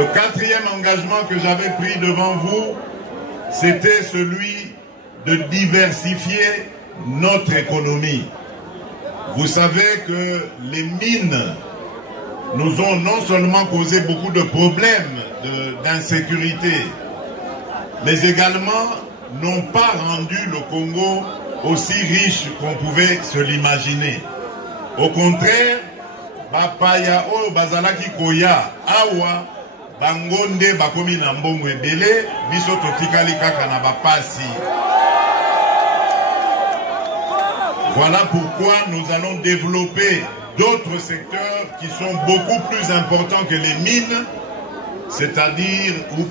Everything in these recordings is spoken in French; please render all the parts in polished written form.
Le quatrième engagement que j'avais pris devant vous, c'était celui de diversifier notre économie. Vous savez que les mines nous ont non seulement causé beaucoup de problèmes d'insécurité, mais également n'ont pas rendu le Congo aussi riche qu'on pouvait se l'imaginer. Au contraire, Bapaya o Bazalaki Koya Awa Bangonde Bakomi na mbongo ebele biso totikali kaka na bapasi. Voilà pourquoi nous allons développer d'autres secteurs qui sont beaucoup plus importants que les mines, c'est-à-dire où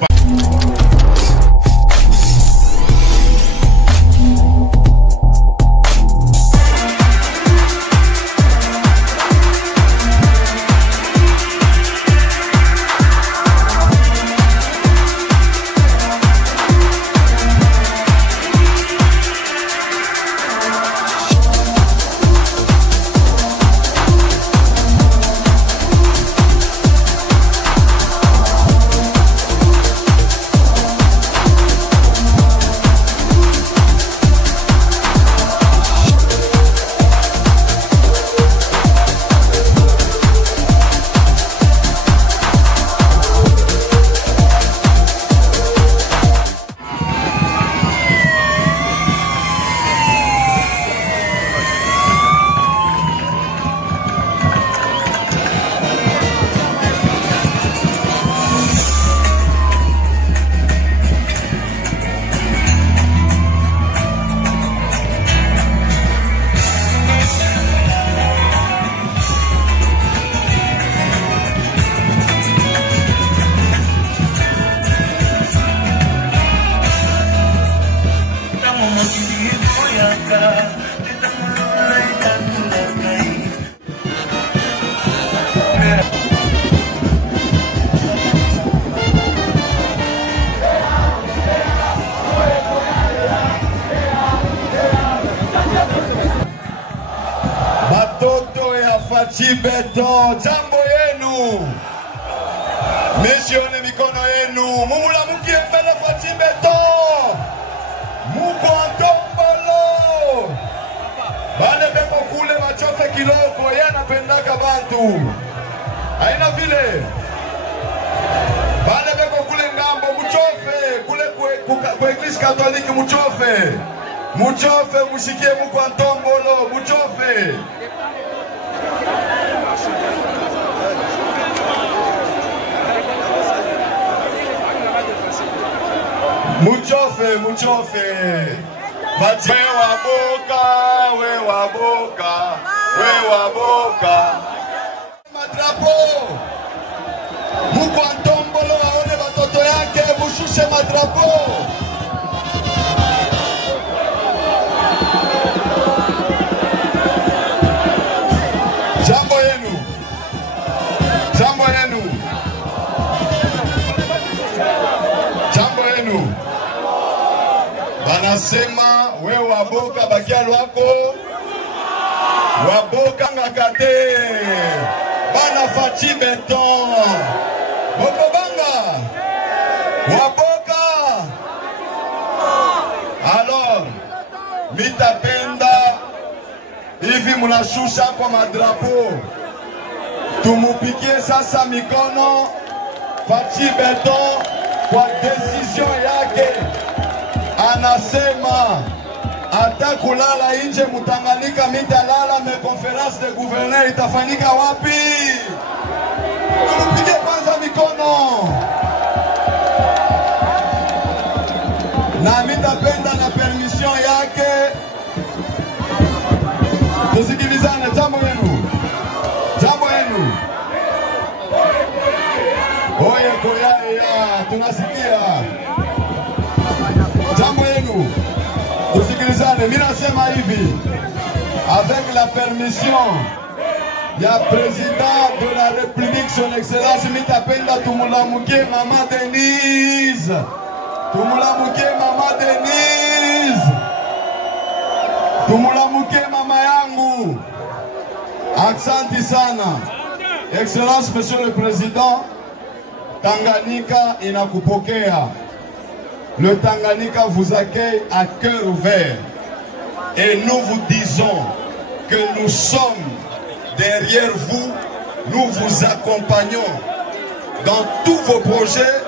Chibeto, jambo yenu. Mesione mikono yenu. Mumula mukie mbele kwa Chibeto. Muko antombolo. Bale beko kule machofe kiloko. Yana pendaka bantu. Haina vile. Bale beko kule ngambo. Muchofe. Kule kwa Eglise Katoliki muchofe. Muchofe mushikie muko antombolo. Muchofe. Muchofe, muchofe. Wewa boka, wewa boka, wewa boka. Madrapo. Muko antombolo waone watoto yake mushushe madrapo. Jambo yenu. Jambo yenu. Jambo yenu. Banasema we waboka bakia lwako waboka ngakate bana fachi beton boko banga waboka. Alors mitapenda hivi munashusha kwa madrapo tumupikie sasa mikono fachi beton kwa decision yake. Anasema hata kulala nje Mutanganyika mitalala, me conference de gouverneur itafanyika wapi? Tupige kwanza mikono. Na mitapenda na permission yake. Tusikilizane. Jambo yenu. Jambo yenu. Oye koya tunasikia. Jambo yenu. Tusikilizane. Mimi nasema hivi, avec la permission ya président de la République son excellence mitapenda tumulamukie mama Denise. Tumulamukie mama Denise. Tumulamukie mama yangu. Aksanti sana. Excellence monsieur le président, Tanganyika inakupokea. Le Tanganyika vous accueille à cœur ouvert. Et nous vous disons que nous sommes derrière vous, nous vous accompagnons. Dans tous vos projets,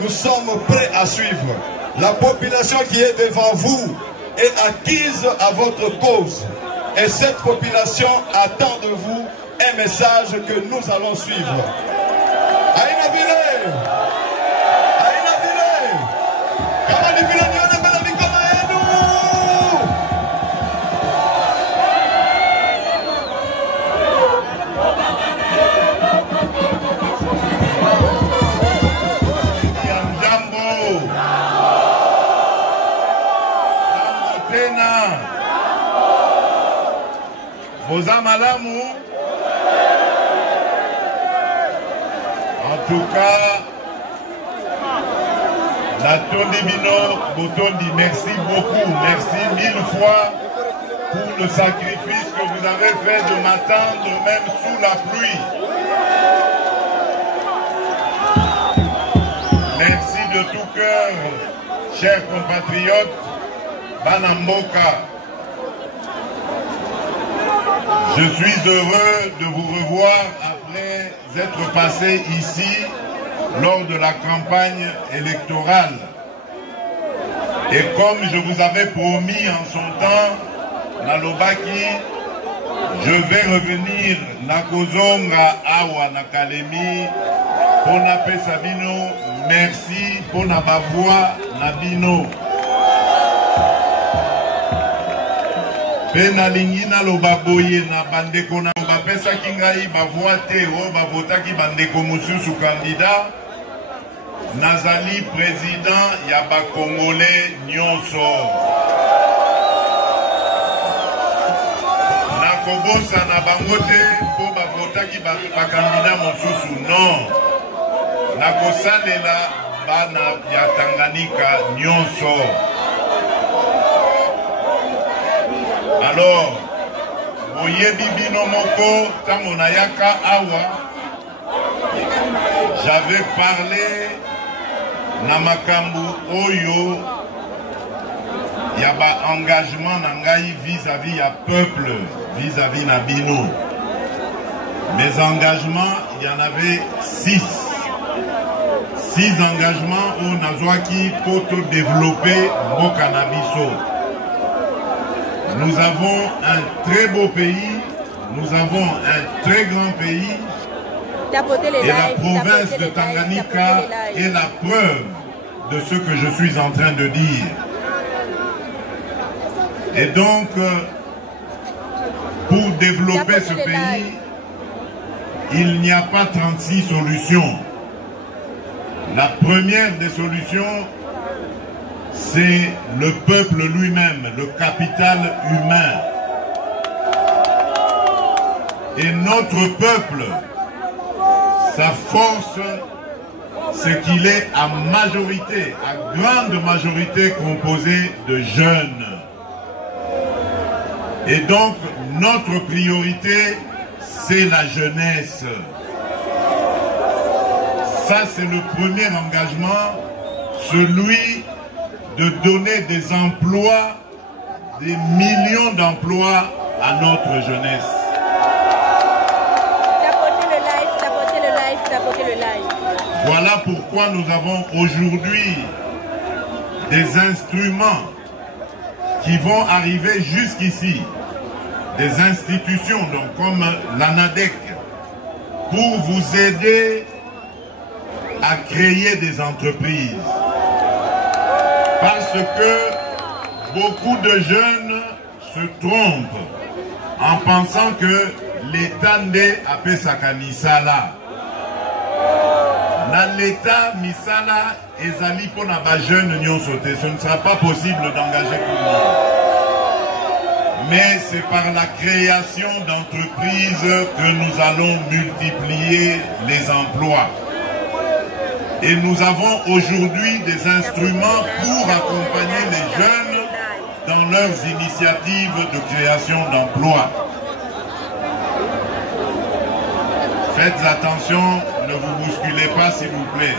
nous sommes prêts à suivre. La population qui est devant vous est acquise à votre cause. Et cette population attend de vous un message que nous allons suivre. Aïna Vile! Aïna Vile! Kamani Vile Nyone Bela Mikoma Yenu! Jambo! Tena! Boza malamu? En tout cas, la Tondi Bino, Botondi, merci beaucoup, merci 1000 fois pour le sacrifice que vous avez fait de m'attendre même sous la pluie. Merci de tout cœur, chers compatriotes, Banamboka. Je suis heureux de vous revoir après être passé ici lors de la campagne électorale. Et comme je vous avais promis en son temps, Nalobaki, je vais revenir Nakozonga Awa Nakalemi pour Nape Sabino. Merci pour Nabavoa Nabino. Pena lingina lo baboye na bandeko na bapesa kingai bavoa te o bavotaki bandeko mususu candidat nazali président ya ba congolais nyonso na kobosa na bango te po bavotaki ba candidat mususu non na kosalela bana ya Tanganyika nyonso. Alors, Oyebi Bino Moko, Tamonayaka Awa, j'avais parlé Namakambu Oyo, Yaba engagement Nangaï vis-à-vis ya peuple, vis-à-vis Nabino. Mes engagements, il y en avait 6. 6 engagements où Nazwaki pour tout développer Mokanabiso. Nous avons un très beau pays, nous avons un très grand pays, et la province de Tanganyika est la preuve de ce que je suis en train de dire. Et donc, pour développer ce pays, il n'y a pas 36 solutions. La première des solutions, c'est le peuple lui-même, le capital humain. Et notre peuple, sa force, c'est qu'il est à majorité, à grande majorité composé de jeunes. Et donc, notre priorité, c'est la jeunesse. Ça, c'est le premier engagement, celui de donner des emplois, des millions d'emplois à notre jeunesse. Tapotez le live. Voilà pourquoi nous avons aujourd'hui des instruments qui vont arriver jusqu'ici, des institutions donc comme l'ANADEC, pour vous aider à créer des entreprises. Parce que beaucoup de jeunes se trompent en pensant que l'État n'est à Pesaka Misala. Dans l'État Misala, ezali pour les jeunes n'y ont sauté. Ce ne sera pas possible d'engager tout le monde. Mais c'est par la création d'entreprises que nous allons multiplier les emplois. Et nous avons aujourd'hui des instruments pour accompagner les jeunes dans leurs initiatives de création d'emplois. Faites attention, ne vous bousculez pas s'il vous plaît.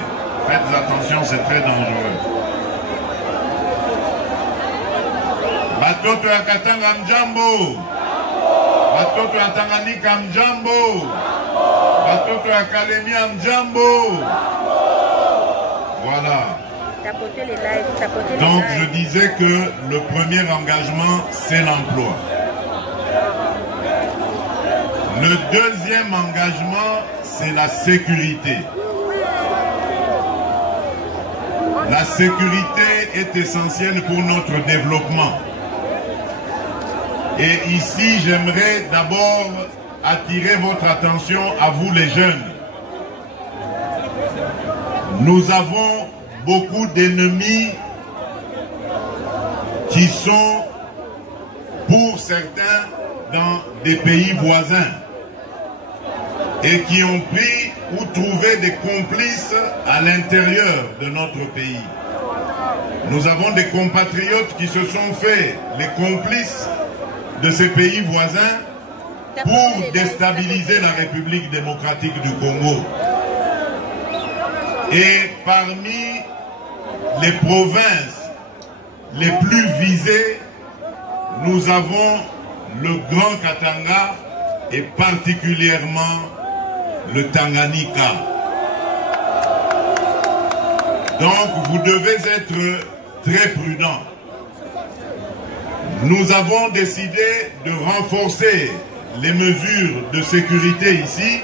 Faites attention, c'est très dangereux. Batoto ya Katanga mjambo. Batoto ya Tanganyika mjambo. Batoto ya Kalemia mjambo. Voilà. Donc je disais que le premier engagement, c'est l'emploi. Le deuxième engagement, c'est la sécurité. La sécurité est essentielle pour notre développement. Et ici, j'aimerais d'abord attirer votre attention à vous les jeunes. Nous avons beaucoup d'ennemis qui sont, pour certains, dans des pays voisins et qui ont pris ou trouvé des complices à l'intérieur de notre pays. Nous avons des compatriotes qui se sont fait les complices de ces pays voisins pour déstabiliser la République démocratique du Congo. Et parmi les provinces les plus visées, nous avons le Grand Katanga et particulièrement le Tanganyika. Donc vous devez être très prudents. Nous avons décidé de renforcer les mesures de sécurité ici.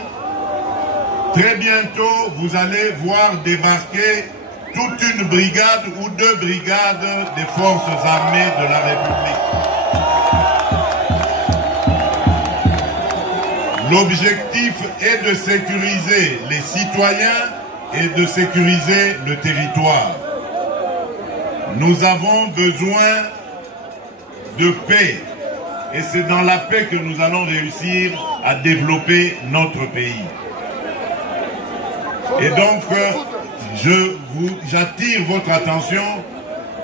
Très bientôt, vous allez voir débarquer toute une brigade ou deux brigades des forces armées de la République. L'objectif est de sécuriser les citoyens et de sécuriser le territoire. Nous avons besoin de paix et c'est dans la paix que nous allons réussir à développer notre pays. Et donc, j'attire votre attention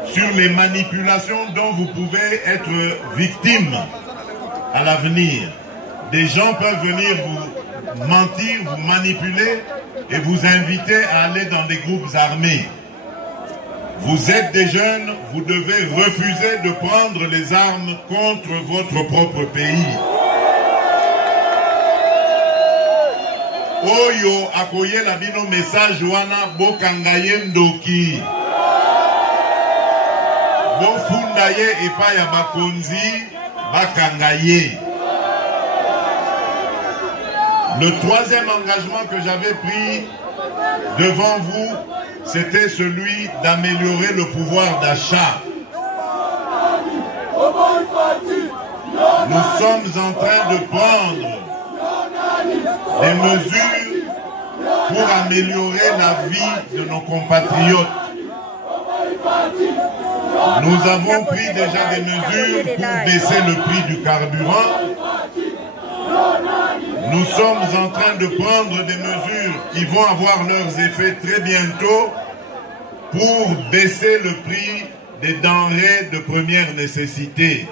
sur les manipulations dont vous pouvez être victime à l'avenir. Des gens peuvent venir vous mentir, vous manipuler et vous inviter à aller dans des groupes armés. Vous êtes des jeunes, vous devez refuser de prendre les armes contre votre propre pays. Oyo akoye la bino message wana bokangaye ndoki. Bofundaye epa ya bakonzi bakangaye. Le troisième engagement que j'avais pris devant vous, c'était celui d'améliorer le pouvoir d'achat. Nous sommes en train de prendre des mesures pour améliorer la vie de nos compatriotes. Nous avons pris déjà des mesures pour baisser le prix du carburant. Nous sommes en train de prendre des mesures qui vont avoir leurs effets très bientôt pour baisser le prix des denrées de première nécessité.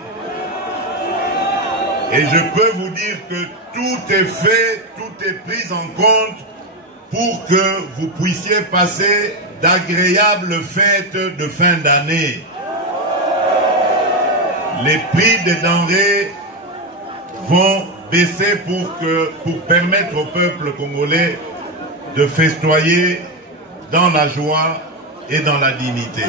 Et je peux vous dire que tout est fait, tout est pris en compte pour que vous puissiez passer d'agréables fêtes de fin d'année. Les prix des denrées vont baisser pour permettre au peuple congolais de festoyer dans la joie et dans la dignité.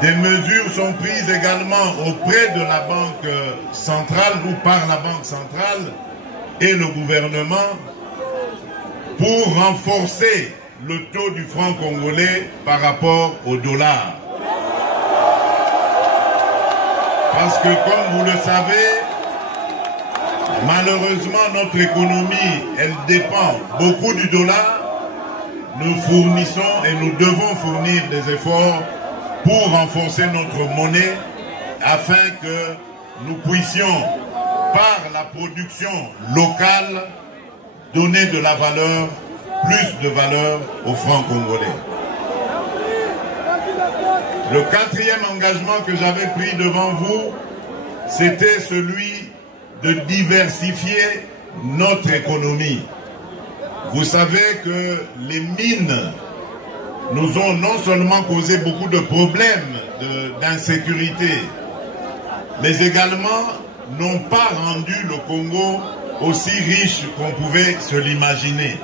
Des mesures sont prises également auprès de la Banque centrale ou par la Banque centrale et le gouvernement pour renforcer le taux du franc congolais par rapport au dollar. Parce que comme vous le savez, malheureusement notre économie, elle dépend beaucoup du dollar. Nous fournissons et nous devons fournir des efforts pour renforcer notre monnaie afin que nous puissions, par la production locale, donner de la valeur, plus de valeur au franc congolais. Le quatrième engagement que j'avais pris devant vous, c'était celui de diversifier notre économie. Vous savez que les mines nous ont non seulement causé beaucoup de problèmes d'insécurité, mais également n'ont pas rendu le Congo aussi riche qu'on pouvait se l'imaginer.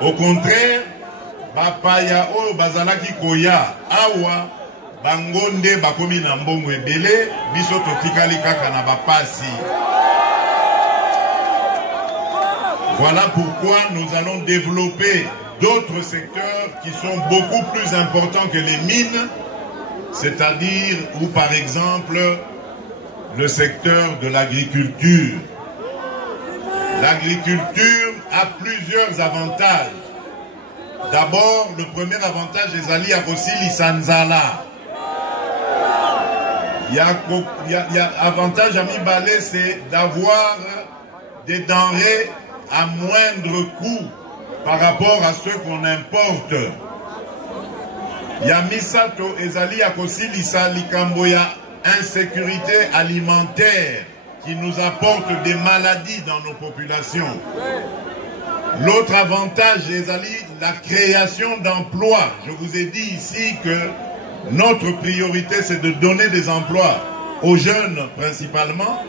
Au contraire, bapaya o bazalaki koya awa bangonde bakomi na mbongo ebele biso totikali kaka na bapasi. Voilà pourquoi nous allons développer d'autres secteurs qui sont beaucoup plus importants que les mines, c'est-à-dire ou par exemple le secteur de l'agriculture. L'agriculture a plusieurs avantages. D'abord, le premier avantage est Ali Akosili Sanzala. Il y a avantage à Mibale, c'est d'avoir des denrées à moindre coût par rapport à ceux qu'on importe. Il y a Misato Ezali Akosili Salikamboya, insécurité alimentaire qui nous apporte des maladies dans nos populations. L'autre avantage, Ezali, la création d'emplois. Je vous ai dit ici que notre priorité, c'est de donner des emplois aux jeunes principalement.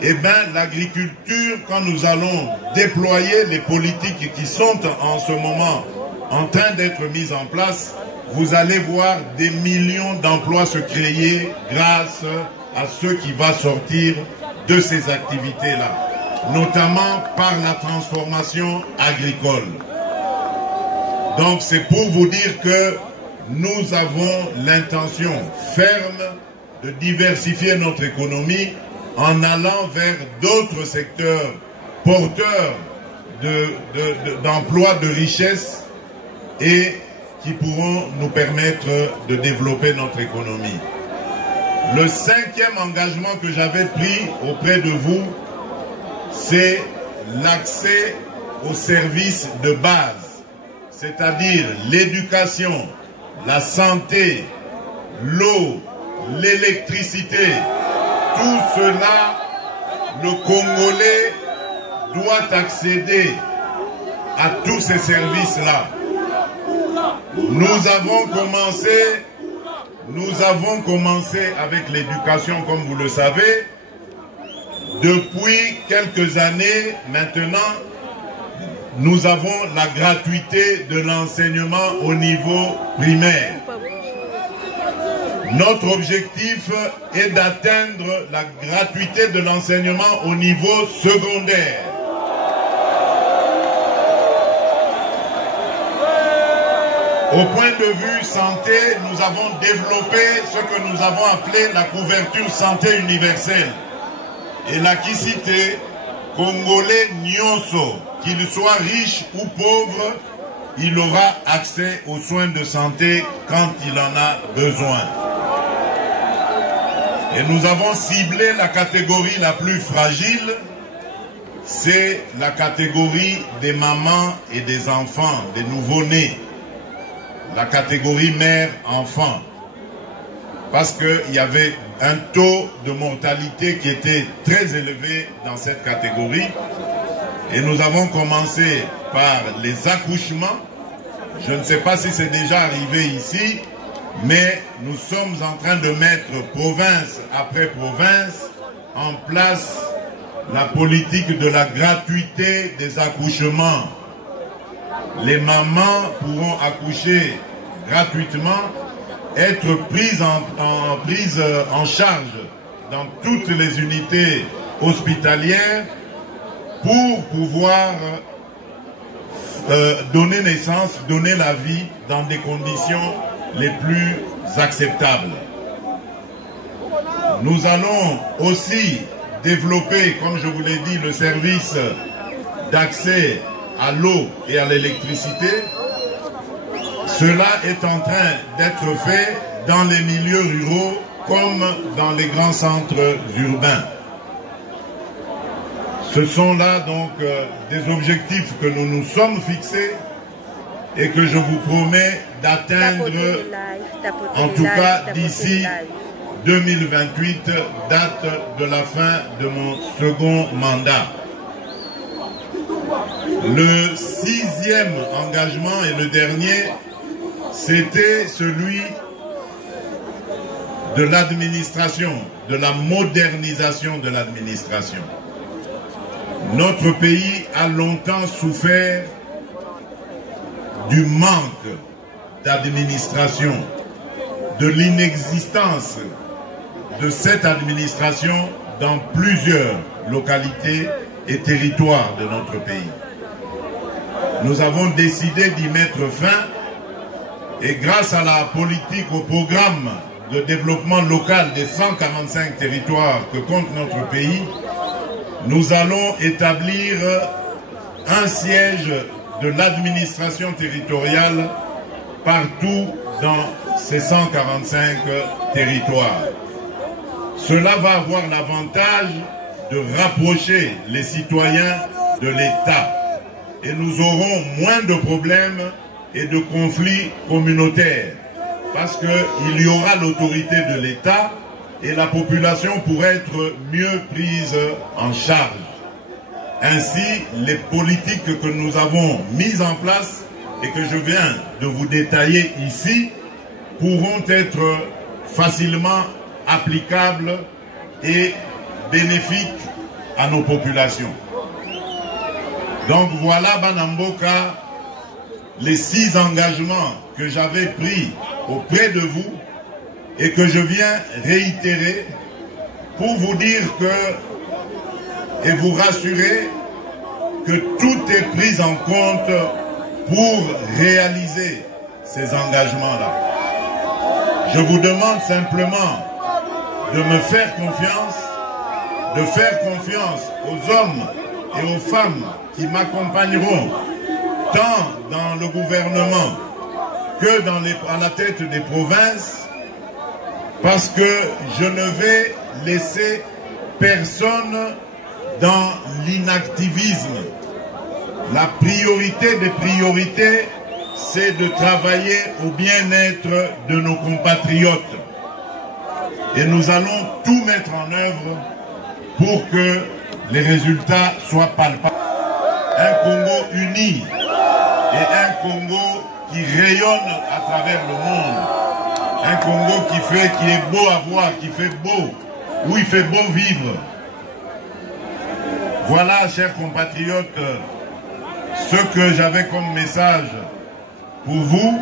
Eh bien, l'agriculture, quand nous allons déployer les politiques qui sont en ce moment en train d'être mises en place, vous allez voir des millions d'emplois se créer grâce à ce qui va sortir de ces activités-là, notamment par la transformation agricole. Donc c'est pour vous dire que nous avons l'intention ferme de diversifier notre économie en allant vers d'autres secteurs porteurs d'emplois, de richesses et qui pourront nous permettre de développer notre économie. Le cinquième engagement que j'avais pris auprès de vous, c'est l'accès aux services de base, c'est-à-dire l'éducation, la santé, l'eau, l'électricité. Tout cela, le Congolais doit accéder à tous ces services-là. Nous avons commencé avec l'éducation, comme vous le savez. Depuis quelques années maintenant, nous avons la gratuité de l'enseignement au niveau primaire. Notre objectif est d'atteindre la gratuité de l'enseignement au niveau secondaire. Au point de vue santé, nous avons développé ce que nous avons appelé la couverture santé universelle. Et la Kisité, Congolais Nyonso, qu'il soit riche ou pauvre, il aura accès aux soins de santé quand il en a besoin. Et nous avons ciblé la catégorie la plus fragile, c'est la catégorie des mamans et des enfants, des nouveau-nés. La catégorie mère-enfant. Parce qu'il y avait un taux de mortalité qui était très élevé dans cette catégorie. Et nous avons commencé par les accouchements. Je ne sais pas si c'est déjà arrivé ici, mais nous sommes en train de mettre province après province en place la politique de la gratuité des accouchements. Les mamans pourront accoucher gratuitement, être prises en charge dans toutes les unités hospitalières pour pouvoir donner naissance, donner la vie dans des conditions les plus acceptables. Nous allons aussi développer, comme je vous l'ai dit, le service d'accès à l'eau et à l'électricité. Cela est en train d'être fait dans les milieux ruraux comme dans les grands centres urbains. Ce sont là donc des objectifs que nous nous sommes fixés et que je vous promets d'atteindre, en tout cas d'ici 2028, date de la fin de mon second mandat. Le 6e engagement et le dernier, c'était celui de l'administration, de la modernisation de l'administration. Notre pays a longtemps souffert du manque d'administration, de l'inexistence de cette administration dans plusieurs localités et territoires de notre pays. Nous avons décidé d'y mettre fin et grâce à la politique, au programme de développement local des 145 territoires que compte notre pays, nous allons établir un siège de l'administration territoriale partout dans ces 145 territoires. Cela va avoir l'avantage de rapprocher les citoyens de l'État et nous aurons moins de problèmes et de conflits communautaires parce qu'il y aura l'autorité de l'État et la population pourra être mieux prise en charge. Ainsi, les politiques que nous avons mises en place et que je viens de vous détailler ici pourront être facilement applicables et bénéfiques à nos populations. Donc voilà, Banamboka, les 6 engagements que j'avais pris auprès de vous et que je viens réitérer pour vous dire que et vous rassurer que tout est pris en compte pour réaliser ces engagements-là. Je vous demande simplement de me faire confiance, de faire confiance aux hommes et aux femmes qui m'accompagneront tant dans le gouvernement que à la tête des provinces, parce que je ne vais laisser personne dans l'inactivisme. La priorité des priorités, c'est de travailler au bien-être de nos compatriotes. Et nous allons tout mettre en œuvre pour que les résultats soient palpables. Un Congo uni et un Congo qui rayonne à travers le monde. Un Congo qui est beau à voir, qui fait beau, où il fait beau vivre. Voilà, chers compatriotes, ce que j'avais comme message pour vous.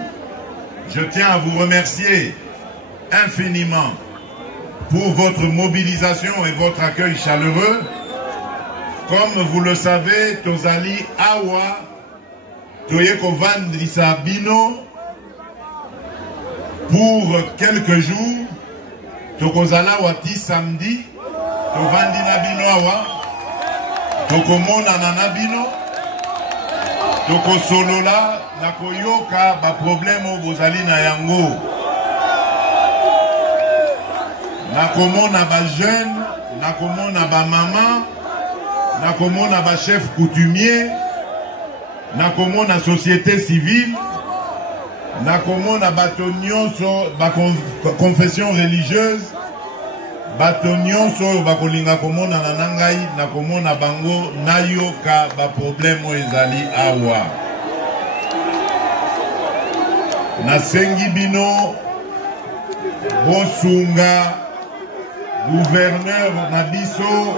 Je tiens à vous remercier infiniment pour votre mobilisation et votre accueil chaleureux. Comme vous le savez, Tozali Awa, Toyeko Vandrisa Bino, pour quelques jours, Tokozala Wati samedi, Tovandina Bino Awa, Tokomona Nanabino, Tokosolola, Nakoyoka, ba problème au Bozali na yango. Nakomona ba jeune, nakomona ba maman, nakomona ba chef coutumier, nakomona société civile, nakomona batonyonso ba confession religieuse, batonyonso bakolinga komona nanangai, nakomona bango nayoka ba problème ezali awa. Nasengi bino bosunga gouverneur Nabiso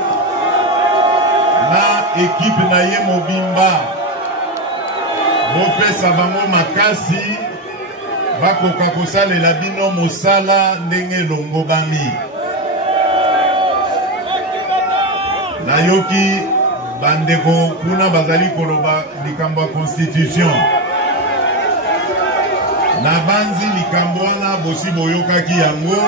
na équipe na ye mobimba bopesa bango makasi bakoka kosalela bino mosala ndenge elongo bami. Nayoki bandeko kuna bazali koloba likambo ya constitution na banzi likambo wana bosi boyokaki yango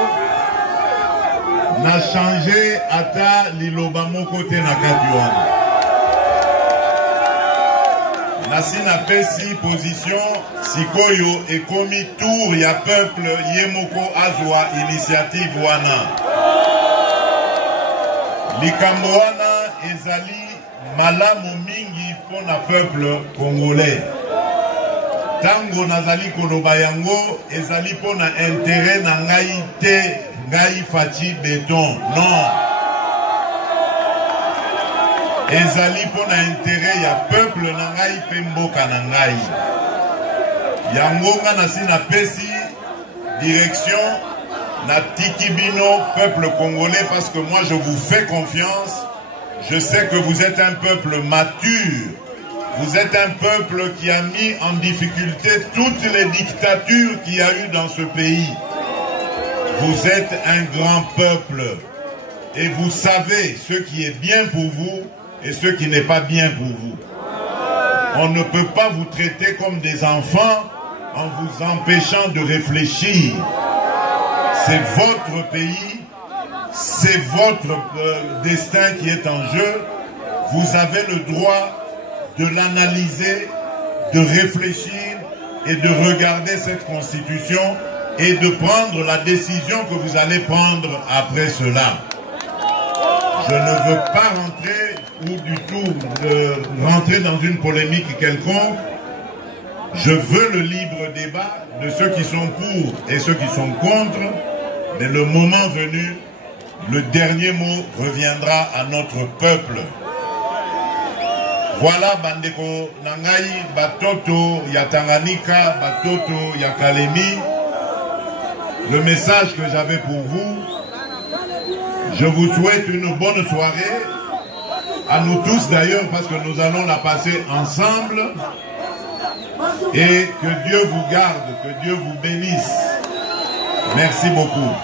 na changer ata liloba moko te na kati wana. Nasi na pesi position sikoyo ekomi tour ya peuple yemoko azwa initiative wana. Likambo wana ezali malamu mingi pona peuple congolais. Tango nazali koloba yango ezali pona intérêt na ngai te, ngai Fachi Beton. Non. ezali pona intérêt ya peuple na ngai pe mboka na ngai. Yango nga nasi na pesi direction na Tikibino, peuple congolais, parce que moi je vous fais confiance. Je sais que vous êtes un peuple mature. Vous êtes un peuple qui a mis en difficulté toutes les dictatures qu'il y a eu dans ce pays. Vous êtes un grand peuple. Et vous savez ce qui est bien pour vous et ce qui n'est pas bien pour vous. On ne peut pas vous traiter comme des enfants en vous empêchant de réfléchir. C'est votre pays, c'est votre destin qui est en jeu. Vous avez le droit de l'analyser, de réfléchir et de regarder cette constitution et de prendre la décision que vous allez prendre après cela. Je ne veux pas rentrer ou du tout rentrer dans une polémique quelconque. Je veux le libre débat de ceux qui sont pour et ceux qui sont contre. Mais le moment venu, le dernier mot reviendra à notre peuple. Voilà, Bandeko Nangai, Batoto, Yatanganika, Batoto, Yakalemi. Le message que j'avais pour vous. Je vous souhaite une bonne soirée. À nous tous d'ailleurs, parce que nous allons la passer ensemble. Et que Dieu vous garde, que Dieu vous bénisse. Merci beaucoup.